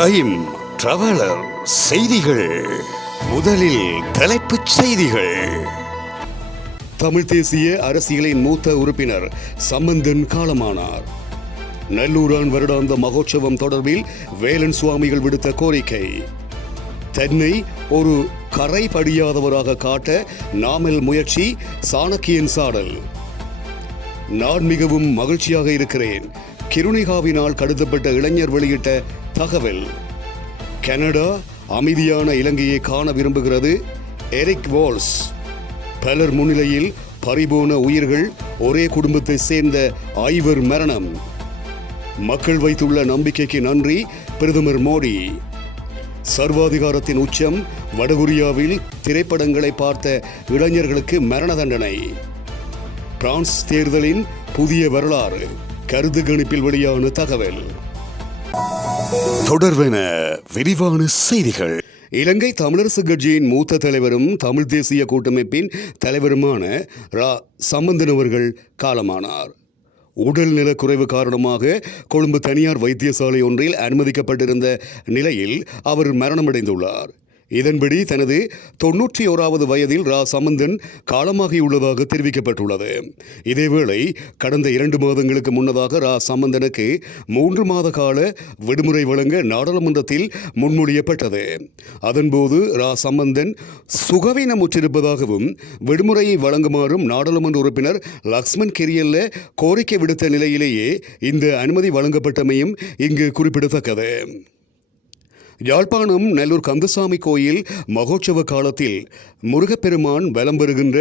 Time traveller செய்திகள். முதலில் தலைப்புச் செய்திகள். தமிழ் தேசிய அரசியலின் மூத்த உறுப்பினர் சம்பந்தன் காலமானார். நல்லூரான் வருடாந்த மகோற்சவம் தொடர்பில் வேலன் சுவாமிகள் விடுத்த கோரிக்கை. தென்னை ஒரு கரை படியாதவராக காட்ட நாமல் முயற்சி, சாணக்கியன் சாடல். நான் மிகவும் மகிழ்ச்சியாக இருக்கிறேன். கிருணிகாவினால் கடத்தப்பட்ட இளைஞர் வெளியிட்ட தகவல். கனடா அமைதியான இலங்கையை காண விரும்புகிறது. Eric Walls. பலர் முன்னிலையில் பறிபோன உயிர்கள், ஒரே குடும்பத்தை சேர்ந்த 5 மரணம். மக்கள் வைத்துள்ள நம்பிக்கைக்கு நன்றி, பிரதமர் மோடி. சர்வாதிகாரத்தின் உச்சம். வடகொரியாவில் திரைப்படங்களை பார்த்த இளைஞர்களுக்கு மரண தண்டனை. பிரான்ஸ் தேர்தலின் புதிய வரலாறு. கருத்து கணிப்பில் வெளியான தகவல். தொடர்வென விரிவான செய்திகள். இலங்கை தமிழரசு கட்சியின் மூத்த தலைவரும் தமிழ் தேசிய கூட்டமைப்பின் தலைவருமான ரா சம்பந்தன் அவர்கள் காலமானார். உடல் நலக்குறைவு காரணமாக கொழும்பு தனியார் வைத்தியசாலை ஒன்றில் அனுமதிக்கப்பட்டிருந்த நிலையில் அவர் மரணமடைந்துள்ளார். இதன்படி தனது 91வது வயதில் ரா சம்பந்தன் காலமாகியுள்ளதாக தெரிவிக்கப்பட்டுள்ளது. இதேவேளை கடந்த 2 மாதங்களுக்கு முன்னதாக ரா சம்பந்தனுக்கு 3 மாத கால விடுமுறை வழங்க நாடாளுமன்றத்தில் முன்மொழியப்பட்டது. அதன்போது ரா சம்பந்தன் சுகவீனமுற்றிருப்பதாகவும் விடுமுறையை வழங்குமாறும் நாடாளுமன்ற உறுப்பினர் லக்ஷ்மன் கிரியல்ல கோரிக்கை விடுத்த நிலையிலேயே இந்த அனுமதி வழங்கப்பட்டமையும் இங்கு குறிப்பிடத்தக்கது. யாழ்ப்பாணம் நல்லூர் கந்தசாமி கோயில் மகோற்சவ காலத்தில் முருகப்பெருமான் வலம் வருகின்ற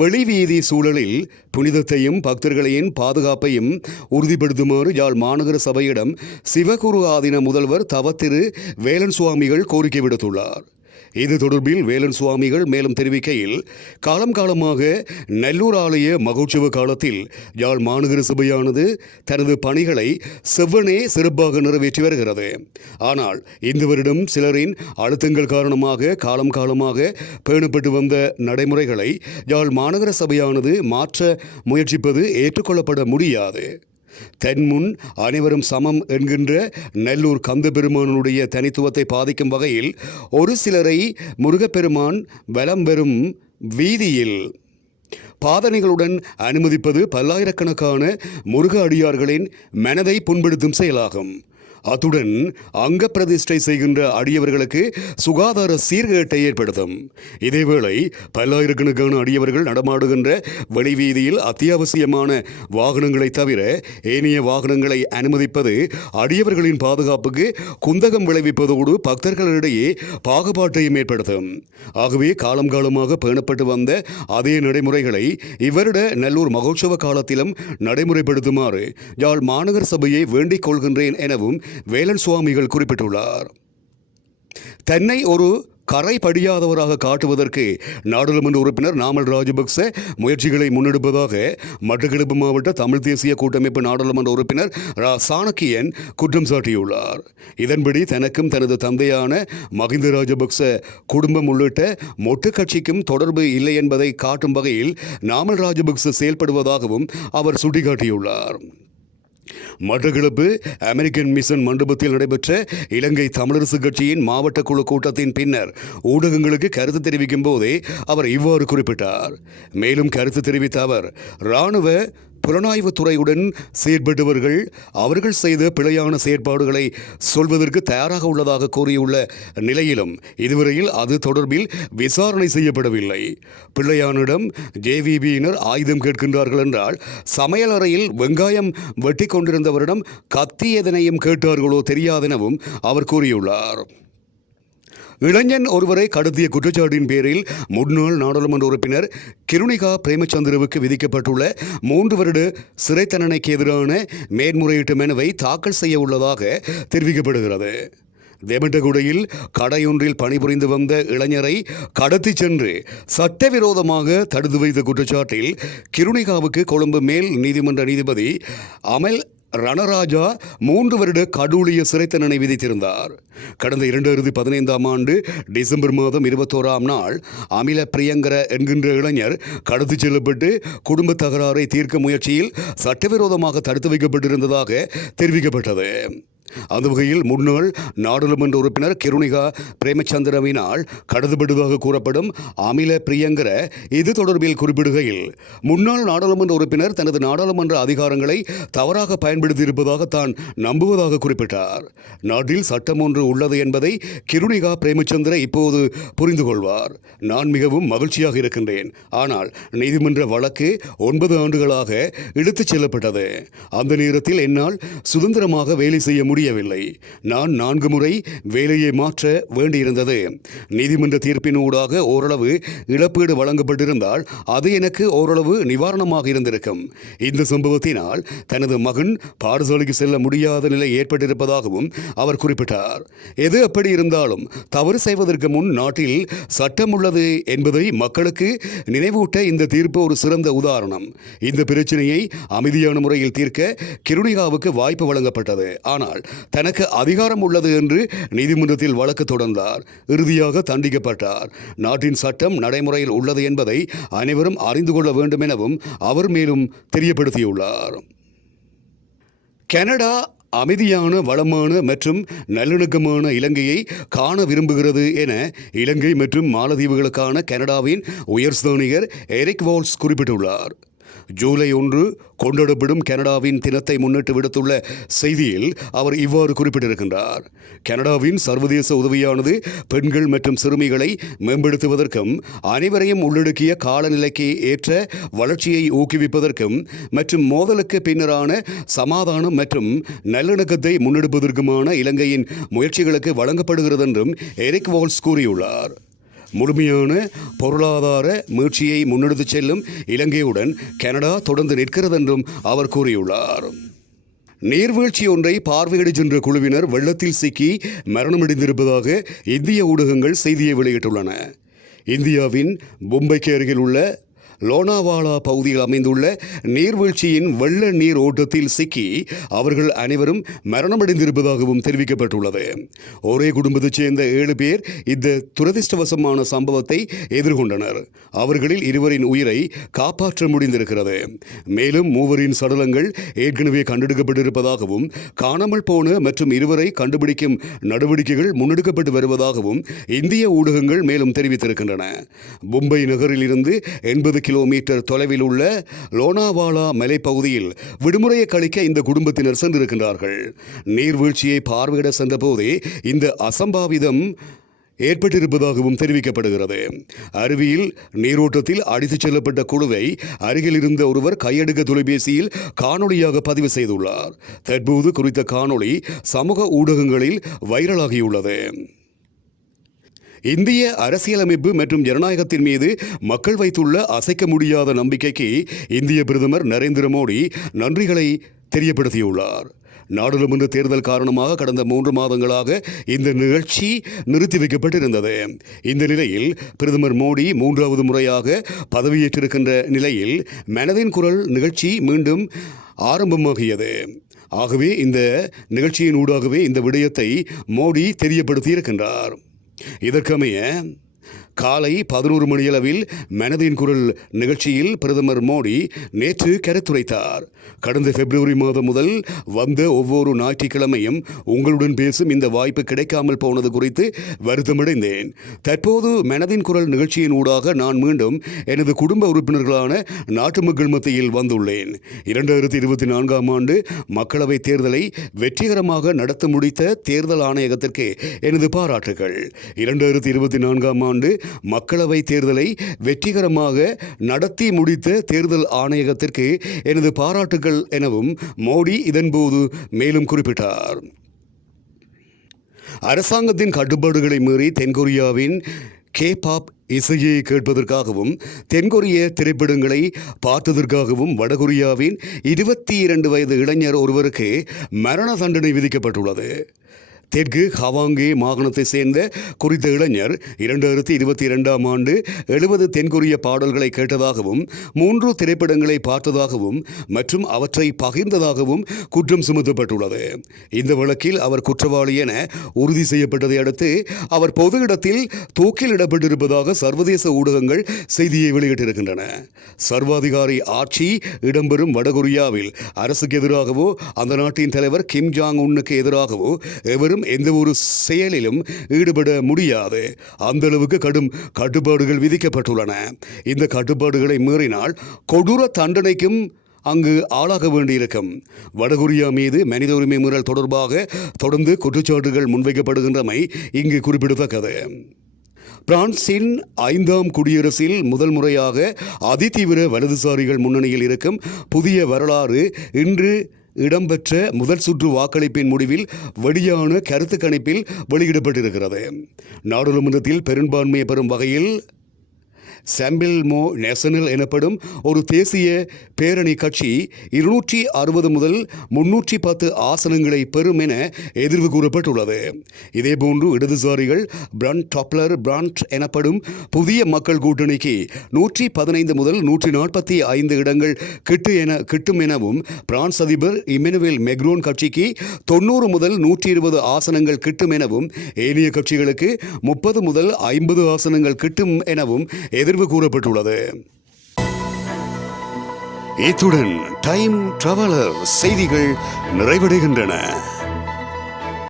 வெளிவீதி சூழலில் புனிதத்தையும் பக்தர்களின் பாதுகாப்பையும் உறுதிப்படுத்துமாறு யாழ் மாநகர சபையிடம் சிவகுரு ஆதீன முதல்வர் தவத்திரு வேலன் சுவாமிகள் கோரிக்கை விடுத்துள்ளார். இது தொடர்பில் வேலன் சுவாமிகள் மேலும் தெரிவிக்கையில், காலமாக நல்லூர் ஆலய மகோற்சவ காலத்தில் யாழ் மாநகர சபையானது தனது பணிகளை செவ்வனே சிறப்பாக நிறைவேற்றி வருகிறது. ஆனால் இந்த வருடம் சிலரின் அழுத்தங்கள் காரணமாக காலமாக பேணப்பட்டு வந்த நடைமுறைகளை யாழ் மாநகர சபையானது மாற்ற முயற்சிப்பது ஏற்றுக்கொள்ளப்பட முடியாது. தென்முன் அனைவரும் சமம் என்கின்ற நல்லூர் கந்தபெருமானுடைய தனித்துவத்தை பாதிக்கும் வகையில் ஒரு சிலரை முருகப்பெருமான் வலம் வரும் வீதியில் பாதனைகளுடன் அனுமதிப்பது பல்லாயிரக்கணக்கான முருக அடியார்களின் மனதை புண்படுத்தும் செயலாகும். அத்துடன் அங்க பிரதிஷ்டை செய்கின்ற அடியவர்களுக்கு சுகாதார சீர்கேட்டை ஏற்படுத்தும். இதேவேளை பல்லாயிரக்கணக்கான அடியவர்கள் நடமாடுகின்ற வெளிவீதியில் அத்தியாவசியமான வாகனங்களை தவிர ஏனைய வாகனங்களை அனுமதிப்பது அடியவர்களின் பாதுகாப்புக்கு குந்தகம் விளைவிப்பதோடு பக்தர்களிடையே பாகுபாட்டையும் ஏற்படுத்தும். ஆகவே காலமாக பேணப்பட்டு வந்த அதே நடைமுறைகளை இவருட நல்லூர் மகோற்சவ காலத்திலும் நடைமுறைப்படுத்துமாறு யாழ் மாநகர சபையை வேண்டிக் கொள்கின்றேன் எனவும் வேலன் சுவாமிகள் குறிப்பிட்டுள்ளார். தன்னை ஒரு கரை படியாதவராக காட்டுவதற்கு நாடாளுமன்ற உறுப்பினர் நாமல் ராஜபக்ச முயற்சிகளை முன்னெடுப்பதாக மட்டக்களப்பு மாவட்ட தமிழ் தேசிய கூட்டமைப்பு நாடாளுமன்ற உறுப்பினர் ரா சாணக்கியன் குற்றம் சாட்டியுள்ளார். இதன்படி தனக்கும் தனது தந்தையான மஹிந்த ராஜபக்ச குடும்பம் உள்ளிட்ட மொட்டு கட்சிக்கும் தொடர்பு இல்லை என்பதை காட்டும் வகையில் நாமல் ராஜபக்ச செயல்படுவதாகவும் அவர் சுட்டிக்காட்டியுள்ளார். மட்டக்களப்பு அமெரிக்கன் மிஷன் மண்டபத்தில் நடைபெற்ற இலங்கை தமிழரசு கட்சியின் மாவட்ட குழு கூட்டத்தின் பின்னர் ஊடகங்களுக்கு கருத்து தெரிவிக்கும் போதே அவர் இவ்வாறு குறிப்பிட்டார். மேலும் கருத்து தெரிவித்த அவர், இராணுவ புலனாய்வு துறையுடன் செயற்பட்டவர்கள் அவர்கள் செய்த பிழையான செயற்பாடுகளை சொல்வதற்கு தயாராக உள்ளதாக கூறியுள்ள நிலையிலும் இதுவரையில் அது தொடர்பில் விசாரணை செய்யப்படவில்லை. பிள்ளையானிடம் ஜேவிபியினர் ஆயுதம் கேட்கின்றார்கள் என்றால் சமையல் அறையில் வெங்காயம் வெட்டி கொண்டிருந்தவரிடம் கத்தி எதனையும் கேட்டார்களோ தெரியாதெனவும் அவர் கூறியுள்ளார். இளைஞன் ஒருவரை கடத்திய குற்றச்சாட்டின் பேரில் முன்னாள் நாடாளுமன்ற உறுப்பினர் கிருணிகா பிரேமச்சந்திரவுக்கு விதிக்கப்பட்டுள்ள 3 வருட சிறை தண்டனைக்கு எதிரான மேன்முறையீட்டு மனுவை தாக்கல் செய்ய உள்ளதாக தெரிவிக்கப்படுகிறது. தெமட்டகுடையில் கடையொன்றில் பணிபுரிந்து வந்த இளைஞரை கடத்தி சென்று சட்டவிரோதமாக தடுத்து வைத்த குற்றச்சாட்டில் கிருணிகாவுக்கு கொழும்பு மேல் நீதிமன்ற நீதிபதி அமல் ரணராஜா 3 வருட கடூழிய சிறை தண்டனை விதித்திருந்தார். கடந்த 2015ஆம் ஆண்டு டிசம்பர் மாதம் 21ஆம் நாள் அமில பிரியங்கர என்கின்ற இளைஞர் கடத்திச் செல்லப்பட்டு குடும்ப தகராறை தீர்க்க முயற்சியில் சட்டவிரோதமாக தடுத்து வைக்கப்பட்டிருந்ததாக தெரிவிக்கப்பட்டது. அந்த வகையில் முன்னாள் நாடாளுமன்ற உறுப்பினர் கிருணிகா பிரேமச்சந்திரவினால் கடத்தப்பட்டதாக கூறப்படும் அமில பிரியங்கர இது தொடர்பில் குறிப்பிடுகையில், முன்னாள் நாடாளுமன்ற உறுப்பினர் தனது நாடாளுமன்ற அதிகாரங்களை தவறாக பயன்படுத்தியிருப்பதாக தான் நம்புவதாக குறிப்பிட்டார். நாட்டில் சட்டம் ஒன்று உள்ளது என்பதை கிருணிகா பிரேமச்சந்திர இப்போது புரிந்து கொள்வார். நான் மிகவும் மகிழ்ச்சியாக இருக்கின்றேன். ஆனால் நீதிமன்ற வழக்கு 9 ஆண்டுகளாக இழுத்துச் செல்லப்பட்டது. அந்த நேரத்தில் என்னால் சுதந்திரமாக வேலை செய்ய முடியவில்லை. நான் 4 முறை வேலையை மாற்ற வேண்டியிருந்தது. நீதிமன்ற தீர்ப்பின் ஊடாக ஓரளவு இழப்பீடு வழங்கப்பட்டிருந்தால் அது எனக்கு ஓரளவு நிவாரணமாக இருந்திருக்கும். இந்த சம்பவத்தினால் தனது மகன் பாடசாலைக்கு செல்ல முடியாத நிலை ஏற்பட்டிருப்பதாகவும் அவர் குறிப்பிட்டார். எது அப்படி இருந்தாலும் தவறு செய்வதற்கு முன் நாட்டில் சட்டம் உள்ளது என்பதை மக்களுக்கு நினைவூட்ட இந்த தீர்ப்பு ஒரு சிறந்த உதாரணம். இந்த பிரச்சனையை அமைதியான முறையில் தீர்க்க கிருணிகாவுக்கு வாய்ப்பு வழங்கப்பட்டது. ஆனால் தனக்கு அதிகாரம் உள்ளது என்று நீதிமன்றத்தில் வழக்கு தொடர்ந்தார். இறுதியாக தண்டிக்கப்பட்டார். நாட்டின் சட்டம் நடைமுறையில் உள்ளது என்பதை அனைவரும் அறிந்து கொள்ள வேண்டும் எனவும் அவர் மேலும் தெரியப்படுத்தியுள்ளார். கனடா அமைதியான, வளமான மற்றும் நல்லிணக்கமான இலங்கையை காண விரும்புகிறது என இலங்கை மற்றும் மாலத்தீவுகளுக்கான கனடாவின் உயர்ஸ்தானிகர் எரிக் வால்ஸ் குறிப்பிட்டுள்ளார். ஜூலை 1 கொண்டாடப்படும் கனடாவின் தினத்தை முன்னிட்டு விடுத்துள்ள செய்தியில் அவர் இவ்வாறு குறிப்பிட்டிருக்கின்றார். கனடாவின் சர்வதேச உதவியானது பெண்கள் மற்றும் சிறுமிகளை மேம்படுத்துவதற்கும் அனைவரையும் உள்ளடக்கிய காலநிலைக்கு ஏற்ற வளர்ச்சியை ஊக்குவிப்பதற்கும் மற்றும் மோதலுக்கு பின்னரான சமாதானம் மற்றும் நல்லிணக்கத்தை முன்னெடுப்பதற்குமான இலங்கையின் முயற்சிகளுக்கு வழங்கப்படுகிறது என்றும் எரிக் வால்ஸ் கூறியுள்ளார். முழுமையான பொருளாதார மீட்சியை முன்னெடுத்துச் செல்லும் இலங்கையுடன் கனடா தொடர்ந்து நிற்கிறது என்றும் அவர் கூறியுள்ளார். நீர்வீழ்ச்சி ஒன்றை பார்வையிடச் சென்ற குழுவினர் வெள்ளத்தில் சிக்கி மரணமடைந்திருப்பதாக இந்திய ஊடகங்கள் செய்தியை வெளியிட்டுள்ளன. இந்தியாவின் மும்பைக்கு அருகில் உள்ள லோனாவாலா பகுதியில் அமைந்துள்ள நீர்வீழ்ச்சியின் வெள்ள நீர் ஓட்டத்தில் சிக்கி அவர்கள் அனைவரும் மரணமடைந்திருப்பதாகவும் தெரிவிக்கப்பட்டுள்ளது. ஒரே குடும்பத்தைச் சேர்ந்த 7 பேர் இந்த துரதிர்ஷ்டவசமான சம்பவத்தை எதிர்கொண்டனர். அவர்களில் 2 உயிரை காப்பாற்ற முடிந்திருக்கிறது. மேலும் 3 சடலங்கள் ஏற்கனவே கண்டெடுக்கப்பட்டிருப்பதாகவும் காணாமல் போன மற்றும் 2 கண்டுபிடிக்கும் நடவடிக்கைகள் முன்னெடுக்கப்பட்டு வருவதாகவும் இந்திய ஊடகங்கள் மேலும் தெரிவித்திருக்கின்றன. மும்பை நகரில் இருந்து 80 கிலோமீட்டர் தொலைவில் உள்ள லோனாவாலா மலைப்பகுதியில் விடுமுறையை கழிக்க இந்த குடும்பத்தினர் சென்றிருக்கின்றார்கள். நீர்வீழ்ச்சியை பார்வையிட சென்றபோதே இந்த அசம்பாவிதம் ஏற்பட்டிருப்பதாகவும் தெரிவிக்கப்படுகிறது. அருவியில் நீரோட்டத்தில் அடித்துச் செல்லப்பட்ட குழுவை அருகில் இருந்த ஒருவர் கையெடுக்க தொலைபேசியில் காணொளியாக பதிவு செய்துள்ளார். தற்போது குறித்த காணொளி சமூக ஊடகங்களில் வைரலாகியுள்ளது. இந்திய அரசியலமைப்பு மற்றும் ஜனநாயகத்தின் மீது மக்கள் வைத்துள்ள அசைக்க முடியாத நம்பிக்கைக்கு இந்திய பிரதமர் நரேந்திர மோடி நன்றிகளை தெரியப்படுத்தியுள்ளார். நாடாளுமன்ற தேர்தல் காரணமாக கடந்த 3 மாதங்களாக இந்த நிகழ்ச்சி நிறுத்தி வைக்கப்பட்டிருந்தது. இந்த நிலையில் பிரதமர் மோடி 3வது முறையாக பதவியேற்றிருக்கின்ற நிலையில் மனதின் குரல் நிகழ்ச்சி மீண்டும் ஆரம்பமாகியது. ஆகவே இந்த நிகழ்ச்சியின் ஊடாகவே இந்த விடயத்தை மோடி தெரியப்படுத்தியிருக்கின்றார். இதற்கமைய காலை 11 மணியளவில் மனதின் குரல் நிகழ்ச்சியில் பிரதமர் மோடி நேற்று கருத்துரைத்தார். கடந்த பிப்ரவரி மாதம் முதல் வந்த ஒவ்வொரு ஞாயிற்றுக்கிழமையும் உங்களுடன் பேசும் இந்த வாய்ப்பு கிடைக்காமல் போனது குறித்து வருத்தமடைந்தேன். தற்போது மனதின் குரல் நிகழ்ச்சியின் ஊடாக நான் மீண்டும் எனது குடும்ப உறுப்பினர்களான நாட்டு மக்கள் மத்தியில் வந்துள்ளேன். 2024ஆம் ஆண்டு மக்களவைத் தேர்தலை வெற்றிகரமாக நடத்த முடித்த தேர்தல் ஆணையகத்திற்கு எனது பாராட்டுகள். 2024ஆம் ஆண்டு மக்களவை தேர்தலை வெற்றிகரமாக நடத்தி முடித்த தேர்தல் ஆணையகத்திற்கு எனது பாராட்டுகள் எனவும் மோடி இதன்போது மேலும் குறிப்பிட்டார். அரசாங்கத்தின் கட்டுப்பாடுகளை மீறி தென்கொரியாவின் K-pop இசையை கேட்பதற்காகவும் தென்கொரிய திரைப்படங்களை பார்த்ததற்காகவும் வடகொரியாவின் 22 வயது இளைஞர் ஒருவருக்கு மரண தண்டனை விதிக்கப்பட்டுள்ளது. தெற்கு ஹவாங்கே மாகாணத்தை சேர்ந்த குறித்த இளைஞர் 2022ஆம் ஆண்டு 70 தென்கொரிய பாடல்களை கேட்டதாகவும் 3 திரைப்படங்களை பார்த்ததாகவும் மற்றும் அவற்றை பகிர்ந்ததாகவும் குற்றம் சுமத்தப்பட்டுள்ளது. இந்த வழக்கில் அவர் குற்றவாளி என உறுதி செய்யப்பட்டதை அடுத்து அவர் பொது இடத்தில் தூக்கிலிடப்பட்டிருப்பதாக சர்வதேச ஊடகங்கள் செய்தியை வெளியிட்டிருக்கின்றன. சர்வாதிகாரி ஆட்சி இடம்பெறும் வடகொரியாவில் அரசுக்கு எதிராகவோ அந்த நாட்டின் தலைவர் கிம் ஜாங் உன்னுக்கு எதிராகவோ எவரும் எந்த ஒரு செயலிலும் ஈடுபட முடியாது. அந்த அளவுக்கு கடும் கட்டுப்பாடுகள் விதிக்கப்பட்டுள்ளன. இந்த கட்டுப்பாடுகளை மீறினால் கொடூர தண்டனைக்கும் அங்கு ஆளாக வேண்டியிருக்கும். வடகொரியா மீது மனித உரிமை மீறல் தொடர்பாக தொடர்ந்து குற்றச்சாட்டுகள் முன்வைக்கப்படுகின்றமை இங்கு குறிப்பிடத்தக்கது. பிரான்சின் 5ஆம் குடியரசில் முதல் முறையாக அதிதீவிர வலதுசாரிகள் முன்னணியில் இருக்கும் புதிய வரலாறு இன்று இடம்பெற்ற முதல் சுற்று வாக்களிப்பின் முடிவில் வெளியான கருத்து கணிப்பில் வெளியிடப்பட்டிருக்கிறது. நாடாளுமன்றத்தில் பெரும்பான்மையை பெறும் வகையில் சாம்பிள்மோ நேஷனல் எனப்படும் ஒரு தேசிய பேரணி கட்சி 260 முதல் 310 ஆசனங்களை பெறும் என எதிர்வு கூறப்பட்டுள்ளது. இதேபோன்று இடதுசாரிகள் பிரண்ட் டாப்லர் பிராண்ட் எனப்படும் புதிய மக்கள் கூட்டணிக்கு 115 முதல் 145 இடங்கள் கிட்டும் எனவும் பிரான்ஸ் அதிபர் இமெனுவேல் மெக்ரோன் கட்சிக்கு 90 முதல் 120 ஆசனங்கள் கிட்டும் எனவும் ஏனைய கட்சிகளுக்கு 30 முதல் 50 ஆசனங்கள் கிட்டும் எனவும் எதிர்வு கூறப்பட்டுள்ளது. இத்துடன் டைம் டிராவலர் செய்திகள் நிறைவடைகின்றன.